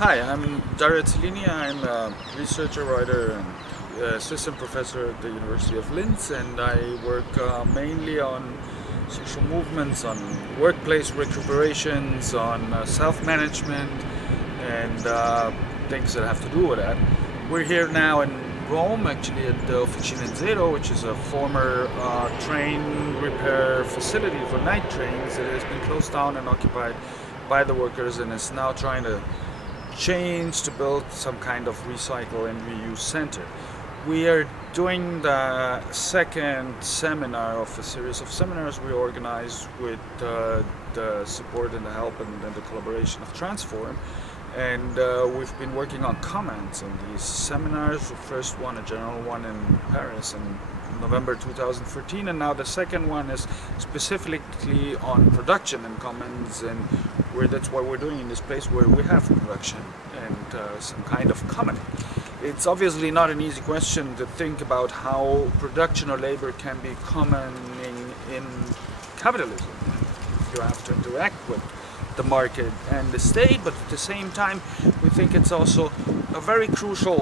Hi, I'm Dario Azzellini. I'm a researcher, writer, and assistant professor at the University of Linz, and I work mainly on social movements, on workplace recuperations, on self-management, and things that have to do with that. We're here now in Rome, actually at the Officina Zero, which is a former train repair facility for night trains that has been closed down and occupied by the workers, and is now trying to change to build some kind of recycle and reuse center. We are doing the second seminar of a series of seminars we organize with the support and the help and the collaboration of Transform. And we've been working on comments on these seminars. The first one, a general one in Paris in November 2014, and now the second one is specifically on production and commons, and that's what we're doing in this place where we have production and some kind of common. It's obviously not an easy question to think about how production or labor can be common in capitalism. You have to interact with the market and the state, but at the same time we think it's also a very crucial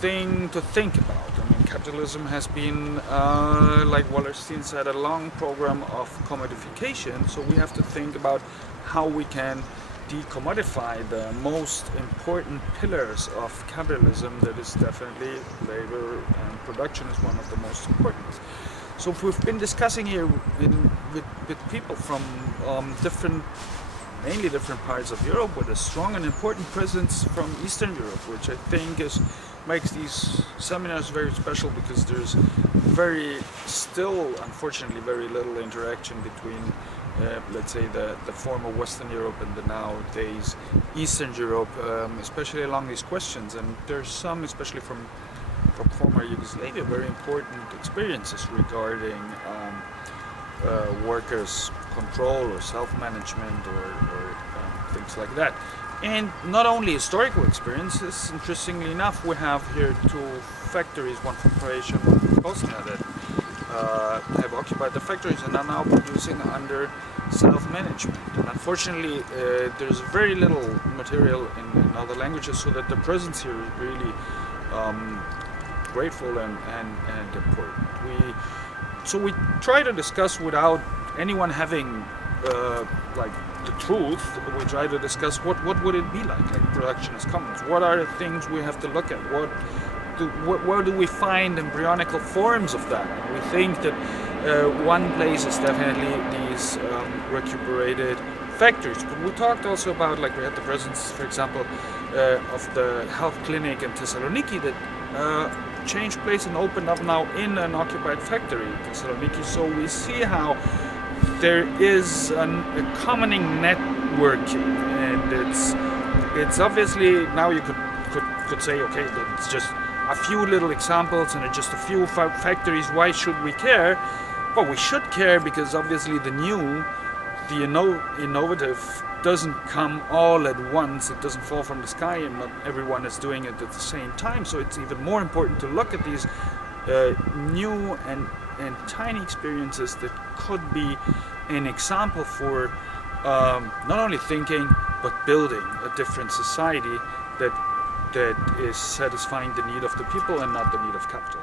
thing to think about. I mean, capitalism has been, like Wallerstein said, a long program of commodification, so we have to think about how we can decommodify the most important pillars of capitalism. That is definitely labor, and production is one of the most important. So we've been discussing here with people from mainly different parts of Europe, with a strong and important presence from Eastern Europe, which I think makes these seminars very special, because there's still unfortunately very little interaction between let's say the former Western Europe and the nowadays Eastern Europe, especially along these questions. And there's some, especially from former Yugoslavia, very important experiences regarding workers' control or self-management or things like that. And not only historical experiences, interestingly enough, we have here two factories, one from Croatia, one from Bosnia, that have occupied the factories and are now producing under self-management. And unfortunately, there's very little material in other languages, so that the presence here is really grateful and important. So we try to discuss without anyone having like the truth. We try to discuss what would it be like production as commons. What are the things we have to look at? Where do we find embryonical forms of that? We think that one place is definitely these recuperated factories, but we talked also about, like, we had the presence, for example, of the health clinic in Thessaloniki that changed place and opened up now in an occupied factory in Thessaloniki. So we see how there is a commoning networking, and it's obviously, now you could say, okay, it's just a few little examples and just a few factories. Why should we care? Well, we should care because obviously the innovative doesn't come all at once. It doesn't fall from the sky, and not everyone is doing it at the same time. So it's even more important to look at these new and tiny experiences that could be an example for not only thinking but building a different society that is satisfying the need of the people and not the need of capital.